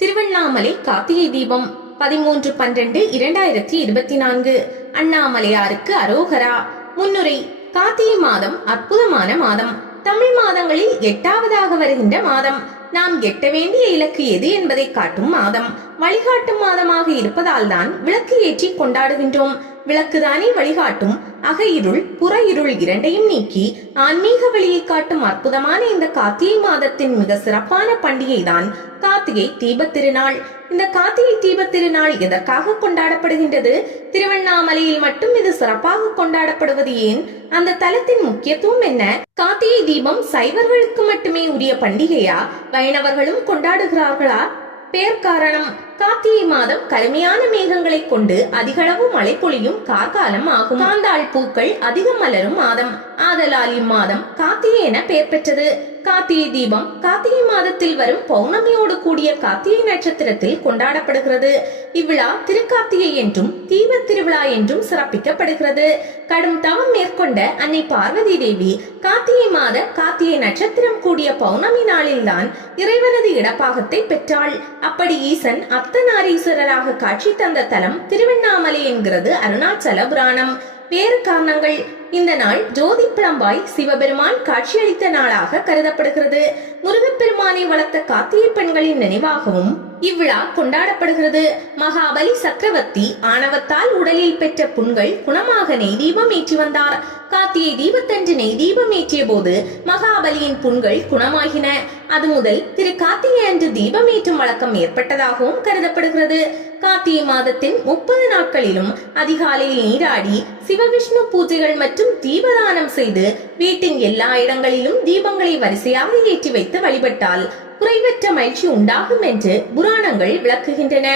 திருவண்ணாமலை கார்த்திகை தீபம் பதிமூன்று பன்னிரண்டு இரண்டாயிரத்தி இருபத்தி நான்கு. அண்ணாமலையாருக்கு அரோகரா. முன்னுரை கார்த்திகை மாதம் அற்புதமான மாதம். தமிழ் மாதங்களில் எட்டாவதாக வருகின்ற மாதம். நாம் எட்ட வேண்டிய இலக்கு எது என்பதை காட்டும் மாதம். வழிகாட்டும் மாதமாக இருப்பதால் தான் விளக்கு ஏற்றி கொண்டாடுகின்றோம். விளக்குதானே வழிகாட்டும். அகையிருள் புற இருள் இரண்டையும் நீக்கி ஆன்மீக வழியை காட்டும் அற்புதமான இந்த கார்த்திகை மாதத்தின் மிக சிறப்பான பண்டிகை தான் கார்த்திகை தீபத் திருநாள். இந்த கார்த்திகை தீபத் திருநாள் எதற்காக கொண்டாடப்படுகின்றது? திருவண்ணாமலையில் மட்டும் இது சிறப்பாக கொண்டாடப்படுவது ஏன்? அந்த தலத்தின் முக்கியத்துவம் என்ன? கார்த்திகை தீபம் சைவர்களுக்கு மட்டுமே உரிய பண்டிகையா? வைணவர்களும் கொண்டாடுகிறார்களா? பேர் காரணம். கார்த்திகை மாதம் கருமையான மேகங்களை கொண்டு அதிகளவு மழை பொழியும் கார்காலம் ஆகும். காந்தாள் பூக்கள் அதிகம் மலரும் மாதம். ஆதலால் இம்மாதம் கார்த்திகை என பெயர் பெற்றது. கார்த்திகை தீபம் கார்த்திகை மாதத்தில் வரும் பௌர்ணமியோடு கூடிய கார்த்திகை நட்சத்திரத்தில் கொண்டாடப்படுகிறது. இவ்விழா திருக்கார்த்திகை என்றும் தீப திருவிழா என்றும் சிறப்பிக்கப்படுகிறது. கடும் தவம் மேற்கொண்ட அன்னை பார்வதி தேவி கார்த்திகை மாத கார்த்திகை நட்சத்திரம் கூடிய பௌர்ணமி நாளில்தான் இறைவனது இடப்பாகத்தை பெற்றாள். அப்படி ஈசன் அப்தநாரீஸ்வரராக காட்சி தந்த தலம் திருவண்ணாமலை என்கிறது அருணாச்சல புராணம். வேறு காரணங்கள். இந்த நாள் ஜோதி பிளம்பாய் சிவபெருமான் காட்சியளித்த நாளாக கருதப்படுகிறது. முருகப்பெருமானை வளர்த்த கார்த்திகை பெண்களின் நினைவாகவும் இவ்விழா கொண்டாடப்படுகிறது. மகாபலி சக்கரவர்த்தி ஆணவத்தால் உடலில் பெற்ற புண்கள் குணமாக நெய் தீபம் ஏற்றி வந்தார். கார்த்திகை தீபத்தன்று நெய் தீபம் ஏற்றிய போது மகாபலியின் புண்கள் குணமாகின. அது முதல் திரு கார்த்திகை அன்று தீபம் ஏற்றும் வழக்கம் ஏற்பட்டதாகவும் கருதப்படுகிறது. கார்த்திகை மாதத்தின் முப்பது நாட்களிலும் அதிகாலையில் நீராடி சிவவிஷ்ணு பூஜைகள் மற்றும் தீபதானம் செய்து வீட்டின் எல்லா இடங்களிலும் தீபங்களை வரிசையாக ஏற்றி வைத்து வழிபட்டால் குறைவற்ற மகிழ்ச்சி உண்டாகும் என்று புராணங்கள் விளக்குகின்றன.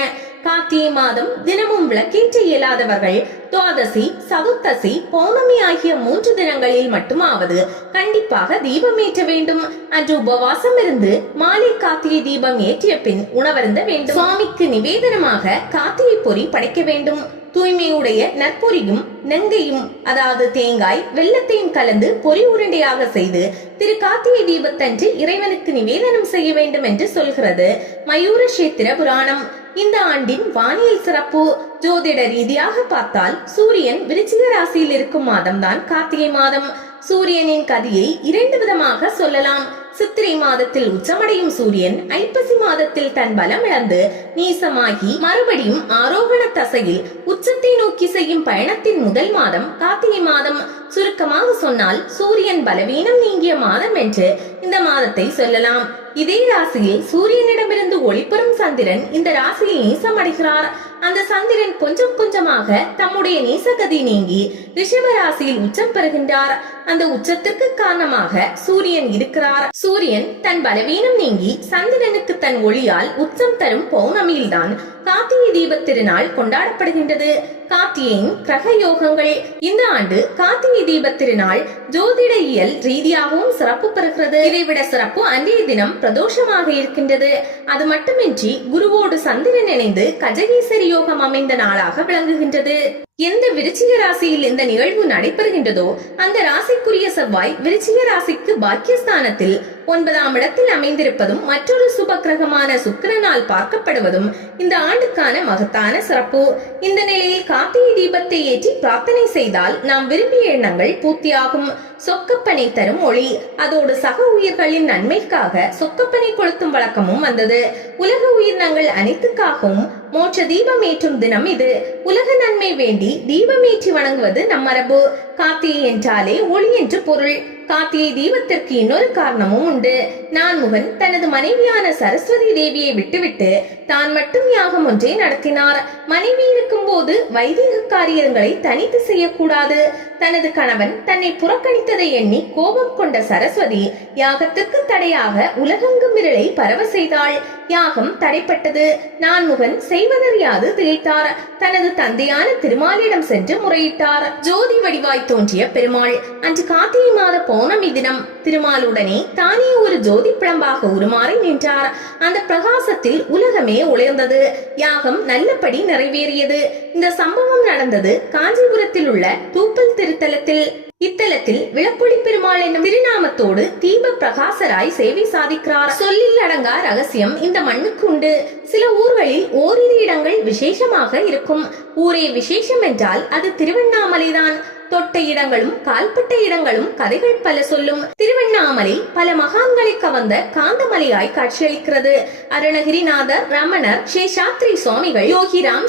கார்த்திகை மாதம் தினமும் விளக்கேற்ற இயலாதவர்கள் துவாதசி சதுர்த்தசி பௌர்ணமி ஆகிய மூன்று தினங்களில் மட்டுமாவது கண்டிப்பாக தீபம் ஏற்ற வேண்டும். அன்று உபவாசம் இருந்து மாலை கார்த்திகை தீபம் ஏற்றிய பின் உணவருந்த வேண்டும். சுவாமிக்கு நிவேதனமாக கார்த்திகை பொறி படைக்க வேண்டும். தூய்மையுடைய நற்பொரியும் நெங்கையும் அதாவது தேங்காய் வெள்ளத்தையும் கலந்து பொறி உருண்டையாக செய்து திரு கார்த்திகை தீபத்தன்று இறைவனுக்கு நிவேதனம் செய்ய வேண்டும் என்று சொல்கிறது. மயூர சேத்திர புராணம். இந்த ஆண்டின் வானியல் சிறப்பு. ஜோதிட ரீதியாக பார்த்தால் சூரியன் விருச்சிக ராசியில் இருக்கும் மாதம்தான் கார்த்திகை மாதம். சூரியனின் கதியை இரண்டு விதமாக சொல்லலாம். சித்திரை மாதத்தில் உச்சமடையும் சூரியன் ஐப்பசி மாதத்தில் தன் பலம் இழந்து நீசமாகி மறுபடியும் ஆரோகண தசையில் உச்சத்தை நோக்கி செய்யும் பயணத்தின் முதல் மாதம் கார்த்திகை மாதம். சுருக்கமாக சொன்னால் சூரியன் பலவீனம் நீங்கிய மாதம் என்று இந்த மாதத்தை சொல்லலாம். இதே ராசியில் சூரியனிடமிருந்து ஒளிபெறும் சந்திரன் இந்த ராசியில் நீசமடைகிறார். அந்த சந்திரன் கொஞ்சம் கொஞ்சமாக தம்முடைய நீசகதி நீங்கி ரிஷபராசியில் உச்சம் பெறுகின்றார். அந்த உச்சத்திற்கு காரணமாக சூரியன் இருக்கிறார். சூரியன் தன் பலவீனம் நீங்கி சந்திரனுக்கு தன் ஒளியால் உச்சம் தரும் பௌர்ணமியில்தான் கார்த்திகை தீப திருநாள் கொண்டாடப்படுகின்றது. கார்த்திகையின் கிரக யோகங்கள் இந்த ஆண்டு கார்த்திகை தீப திருநாள் ஜோதிட இயல் ரீதியாகவும் சிறப்பு பெறுகிறது. இதைவிட சிறப்பு அன்றைய தினம் பிரதோஷமாக இருக்கின்றது. அது மட்டுமின்றி குருவோடு சந்திரன் இணைந்து கஜகீசரி யோகம் அமைந்த நாளாக விளங்குகின்றது. எந்த விருச்சிக ராசியில் இந்த நிகழ்வு நடைபெறுகின்றதோ அந்த ராசிக்குரிய செவ்வாய் விருச்சிக ராசிக்கு பாக்கியஸ்தானத்தில் ஒன்பதாம் இடத்தில் அமைந்திருப்பதும் மற்றொரு சுப கிரகமான சுக்கிரனால் பார்க்கப்படுவதும் இந்த ஆண்டுக்கான மகத்தான சிறப்பு. இந்த நிலையில் காப்பிய தீபத்தை ஏற்றி பிரார்த்தனை செய்தால் நாம் விரும்பிய எண்ணங்கள் பூர்த்தியாகும். சொக்கப்பனை தரும் ஒளி. அதோடு சக உயிர்களின் நன்மைக்காக சொக்கப்பனை கொளுத்தும் வழக்கமும் வந்தது. உலக உயிரினங்கள் அனைத்துக்காகவும் மோட்ச தீபம் ஏற்றும் தினம் இது. உலக நன்மை வேண்டி தீபம் ஏற்றி வணங்குவது நம் மரபு கார்த்திகை என்றாலே ஒளி என்று பொருள். கார்த்திகை தீபத்திற்கு இன்னொரு காரணமும் உண்டு. நான்முகன் தனது மனைவியான சரஸ்வதி தேவியை விட்டுவிட்டு தான் மட்டும் யாகம் ஒன்றை நடத்தினார். மனைவியிற்கு போது வைதிக காரியங்களை தனித்து செய்யக்கூடாது. தனது கணவன் தன்னை புறக்கணித்ததை எண்ணி கோபம் கொண்ட சரஸ்வதி யாகத்திற்கு தடையாக உலகெங்கும் விரலை பரவ செய்தாள். யாகம் தடைப்பட்டது. நான்முகன் செய்வதறியாது திகைத்தார். தனது தந்தையான திருமாலிடம் சென்று முறையிட்டார். ஜோதி வடிவாய் தோன்றிய பெருமாள் அன்று கார்த்திகை மாத பௌர்ணமி தினம் திருமாலுடனே தானே ஒரு ஜோதி பிளம்பாக உருமாறி நின்றார். அந்த பிரகாசத்தில் உலகமே உயர்ந்தது யாகம் நல்லபடி நிறைவேறியது. இந்த சம்பவம் நடந்தது காஞ்சிபுரத்தில் உள்ள தூப்பல் திருத்தலத்தில். இத்தலத்தில் விளப்பொளி பெருமாள் என்னும் திருநாமத்தோடு தீப பிரகாசராய் சேவை சாதிக்கிறார். சொல்லில் அடங்கா ரகசியம் இந்த மண்ணுக்கு உண்டு. சில ஊர்களில் ஓரிரு இடங்கள் விசேஷமாக இருக்கும். ஊரே விசேஷம் என்றால் அது திருவண்ணாமலைதான் தொட்ட இடங்களும் கால்பட்ட இடங்களும் கதைகள் பல சொல்லும். திருவண்ணாமலை பல மகான்களை கவர்ந்த காந்தமலையாய் காட்சியளிக்கிறது. அருணகிரிநாதர் ரமணர் சேஷாத்ரி சுவாமிகள் யோகி யோகிராம்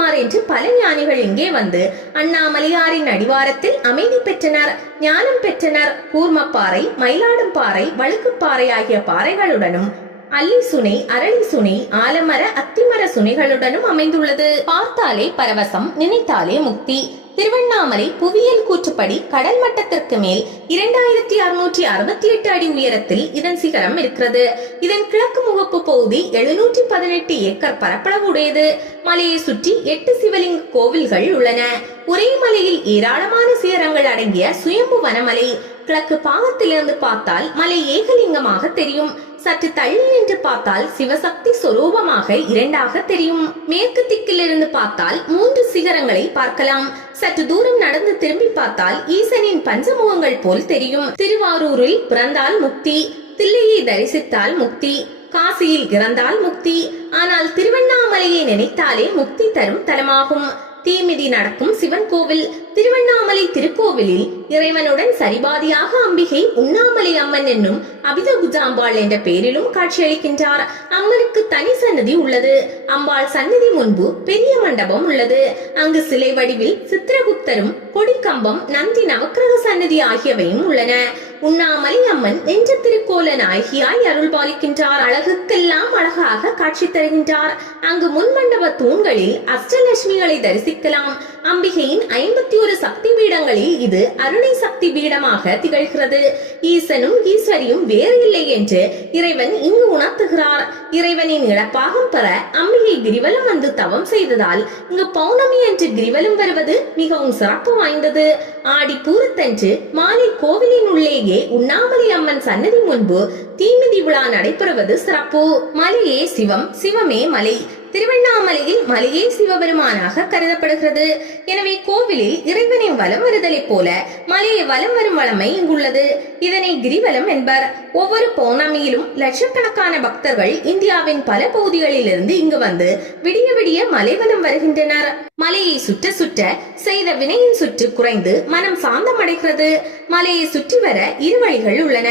குமார் என்று பல ஞானிகள் இங்கே வந்து அண்ணாமலையாரின் அடிவாரத்தில் அமைதி பெற்றனர் ஞானம் பெற்றனர். கூர்மப்பாறை மயிலாடும்பாறை வழுக்குப்பாறை ஆகிய பாறைகளுடனும் அல்லி சுனை அரளி சுனை ஆலமர அத்திமர சுனைகளுடனும் அமைந்துள்ளது. பார்த்தாலே பரவசம் நினைத்தாலே முக்தி. திருவண்ணாமலை புவியியல் கூற்றுப்படி கடல் மட்டத்திற்கு மேல் இரண்டாயிரத்தி அறுநூற்றி அறுபத்தி எட்டு அடி உயரத்தில் இதன் சிகரம் இருக்கிறது. இதன் கிழக்கு முகப்பு பகுதி எழுநூற்றி பதினெட்டு ஏக்கர் பரப்பளவு உடையது. மலையை சுற்றி எட்டு சிவலிங்க கோவில்கள் உள்ளன. ஒரே மலையில் ஏராளமான சிகரங்கள் அடங்கிய சுயம்பு வனமலை. கிழக்கு பாகத்திலிருந்து பார்த்தால் மலை ஏகலிங்கமாக தெரியும். சற்று தள்ளி நின்று பார்த்தால் சிவசக்தி சொரூபமாக இரண்டாக தெரியும். மேற்கு திக்கிலிருந்து பார்த்தால் மூன்று சிகரங்களை பார்க்கலாம். சற்று தூரம் நடந்து திரும்பி பார்த்தால் ஈசனின் பஞ்சமுகங்கள் போல் தெரியும். திருவாரூரில் பிறந்தால் முக்தி தில்லையை தரிசித்தால் முக்தி காசியில் இறந்தால் முக்தி. ஆனால் திருவண்ணாமலையை நினைத்தாலே முக்தி தரும் தலமாகும். தீமிதி நடக்கும் சிவன் கோவில் திருவண்ணாமலை திருக்கோவிலில் இறைவனுடன் சரிபாதியாக அம்பிகை உண்ணாமலை அம்மன் என்னும் அபித குஜாம்பாள் என்ற பெயரிலும் காட்சியளிக்கின்றார். அம்மனுக்கு தனி சன்னதி உள்ளது. அம்பாள் சன்னதி முன்பு பெரிய மண்டபம் உள்ளது. அங்கு சிலை வடிவில் சித்திரகுப்தரும் கொடிக்கம்பம் நந்தி நவக்கிரக சன்னதி ஆகியவையும் உள்ளன. உண்ணாமலை அம்மன் நெஞ்ச திருக்கோல நாயகியாய் அருள் பாலிக்கின்றார். அழகுக்கெல்லாம் அழகாக காட்சி தருகின்றார். அங்கு முன்மண்டப தூண்களில் அஷ்டலட்சுமிகளை தரிசிக்கலாம். அம்பிகையின் ஐம்பத்தி ஒரு சக்தி பீடங்களில் இது அருணை சக்தி பீடமாக திகழ்கிறது. ஈசனும் ஈஸ்வரியும் வேறு இல்லை என்று இறைவன் இங்கு உணர்த்துகிறார். இறைவனின் இழப்பாகம் பெற அம்பிகை கிரிவலம் வந்து தவம் செய்ததால் இங்கு பௌர்ணமி என்று கிரிவலம் வருவது மிகவும் சிறப்பு வாய்ந்தது. ஆடி பூரத்தன்று மாலை கோவிலின் உள்ளேயே உண்ணாமலை அம்மன் சன்னதி முன்பு தீமிதி விழா நடைபெறுவது சிறப்பு. மலையே சிவம் சிவமே மலை. திருவண்ணாமலையில் மலையே சிவபெருமானாக கருதப்படுகிறது. எனவே கோவிலில் இறைவனின் வலம் வருதலைப் போல மலையை வலம் வரும் வளமை இங்குள்ளது. இதனை கிரிவலம் என்பர். ஒவ்வொரு பௌர்ணமியிலும் லட்சக்கணக்கான பக்தர்கள் இந்தியாவின் பல பகுதிகளிலிருந்து இங்கு வந்து விடிய விடிய மலைவலம் வருகின்றனர். மலையை சுற்ற சுற்ற செய்த வினையின் சுற்று குறைந்து மனம் சாந்தமடைகிறது. மலையை சுற்றி வர இரு வழிகள் உள்ளன.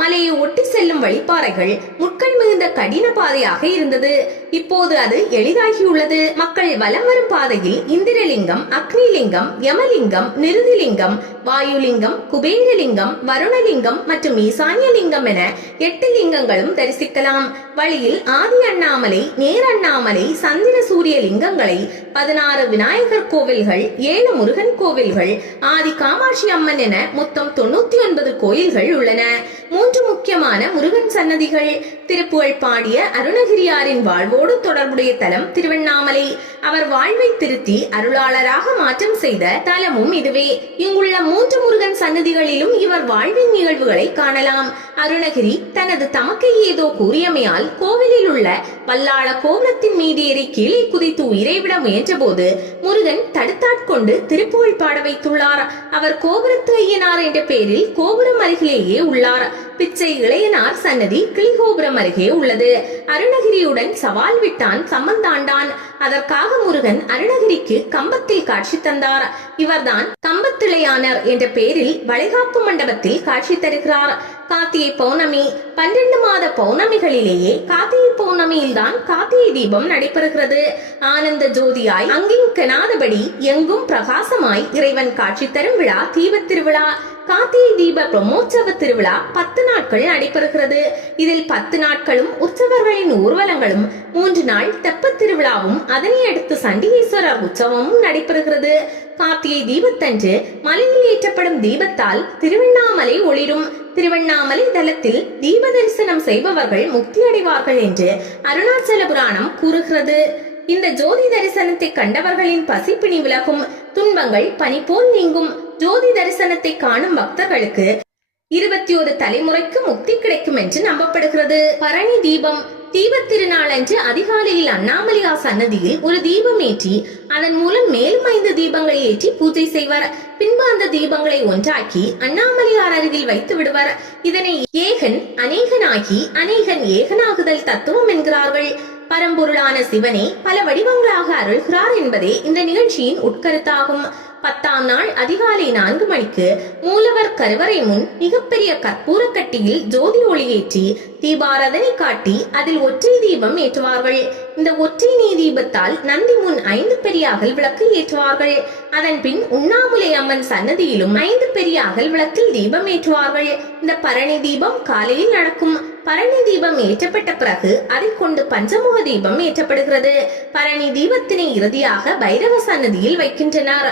மலையை ஒட்டி செல்லும் வழிப்பாறைகள் முட்கள் மிகுந்த கடின பாதையாக இருந்தது. இப்போது அது எளிதாகியுள்ளது. மக்கள் வலம் வரும் பாதையில் இந்திரலிங்கம் அக்னிலிங்கம் யமலிங்கம் நிருதிலிங்கம் வாயுலிங்கம் குபேரலிங்கம் வருணலிங்கம் மற்றும் ஈசானியலிங்கம் என எட்டு லிங்கங்களும் தரிசிக்கலாம். வழியில் ஆதி அண்ணாமலை நேர் அண்ணாமலை சந்திர சூரிய லிங்கங்களை பதினாறு விநாயகர் கோவில்கள் ஏழு முருகன் கோவில்கள் ஆதி காமாட்சி அம்மன் என மொத்தம் தொண்ணூத்தி ஒன்பது கோயில்கள் உள்ளன. மூன்று முக்கியமான முருகன் சன்னதிகள் திருப்புகழ் பாடிய அருணகிரியாரின் வாழ்வோடு தொடர்புடைய தலம் திருவண்ணாமலை. அவர் வாழ்வை திருத்தி அருளாளராக மாற்றம் செய்த தலமும் இதுவே. இங்குள்ள மூன்று முருகன் சன்னதிகளிலும் இவர் வாழ்வின் நிகழ்வுகளை காணலாம். அருணகிரி தனது தமக்கை ஏதோ கூறியமையால் கோவிலில் உள்ள வல்லாள கோபுரத்தின் மீது ஏறி கீழே குதித்து உயிரை விட முயன்றபோது முருகன் தடுத்தாட்கொண்டு திருப்புகழ் பாட வைத்துள்ளார்? அவர் கோபுரத்து ஐயனார் என்ற பெயரில் கோபுரம் அருகிலேயே உள்ளார்? பிச்சை இளையனார் சன்னதி கிளிகோபுரம் அருகே உள்ளது. அருணகிரியுடன் சவால் விட்டான் சம்மந்தாண்டான் அதற்காக முருகன் அருணகிரிக்கு கம்பத்தில் காட்சி தந்தார்? இவர்தான் கம்பத்திளையானர் என்ற பெயரில் வளைகாப்பு மண்டபத்தில் காட்சி தருகிறார்? கார்த்திகை பௌர்ணமி பன்னிரண்டு மாத பௌர்ணமிகளிலேயே கார்த்திகை பௌர்ணமியில்தான் கார்த்திகை தீபம் நடைபெறுகிறது. ஆனந்த ஜோதியாய் அங்கிங் கெனாதபடி எங்கும் பிரகாசமாய் இறைவன் காட்சி தரும் விழா தீபத் திருவிழா. கார்த்திகை தீப பிரம்மோற்சவ திருவிழா பத்து நாட்கள் நடைபெறுகிறது. இதில் பத்து நாட்களும் உற்சவர்களின் ஊர்வலங்களும் மூன்று நாள் தெப்பத் திருவிழாவும் அதனை அடுத்து சண்டிகேஸ்வரர் உற்சவமும் நடைபெறுகிறது. கார்த்திகை தீபத்தன்று மலையில் ஏற்றப்படும் தீபத்தால் திருவண்ணாமலை ஒளிரும். திருவண்ணாமலை தலத்தில் தீப தரிசனம் செய்பவர்கள் முக்தி அடைவார்கள் என்று அருணாச்சல புராணம் கூறுகிறது. இந்த ஜோதி தரிசனத்தை கண்டவர்களின் பசிப்பிணி விலகும் துன்பங்கள் பனி போல் நீங்கும். ஜோதி தரிசனத்தை காணும் பக்தர்களுக்கு இருபத்தி ஒரு தலைமுறைக்கு முக்தி கிடைக்கும் என்று நம்பப்படுகிறது. பரணி தீபம் தீபத்திருநாள் அன்று அதிகாலையில் அண்ணாமலையா சன்னதியில் ஒரு தீபம் ஏற்றி அதன் மூலம் மேலும் ஐந்து தீபங்களை ஏற்றி பூஜை செய்வார். பின்பு அந்த தீபங்களை ஒன்றாக்கி அண்ணாமலையார் அருகில் வைத்து விடுவார். இதனை ஏகன் அநேகனாகி அநேகன் ஏகனாகுதல் தத்துவம் என்கிறார்கள். பரம்பொருளான சிவனே பல வடிவங்களாக அருள்கிறார் என்பதே இந்த நிகழ்ச்சியின் உட்கருத்தாகும். பத்தாம் நாள் அதிகாலை நான்கு மணிக்கு மூலவர் கருவறை முன் மிகப்பெரிய கற்பூர கட்டியில் ஜோதி ஒளியேற்றி தீபாராதனை காட்டி அதில் ஒற்றை தீபம் ஏற்றுவார்கள். இந்த ஒற்றை நீ தீபத்தால் நந்தி முன் ஐந்து பெரிய அகல் விளக்கு ஏற்றுவார்கள். அதன் பின் உண்ணாமுலை அம்மன் சன்னதியிலும் ஐந்து பெரிய அகல் விளக்கில் தீபம் ஏற்றுவார்கள். இந்த பரணி தீபம் காலையில் நடக்கும். பரணி தீபம் ஏற்றப்பட்ட பிறகு அதை கொண்டு பஞ்சமுக தீபம் ஏற்றப்படுகிறது. பரணி தீபத்தினை இறுதியாக பைரவ சன்னதியில் வைக்கின்றனர்.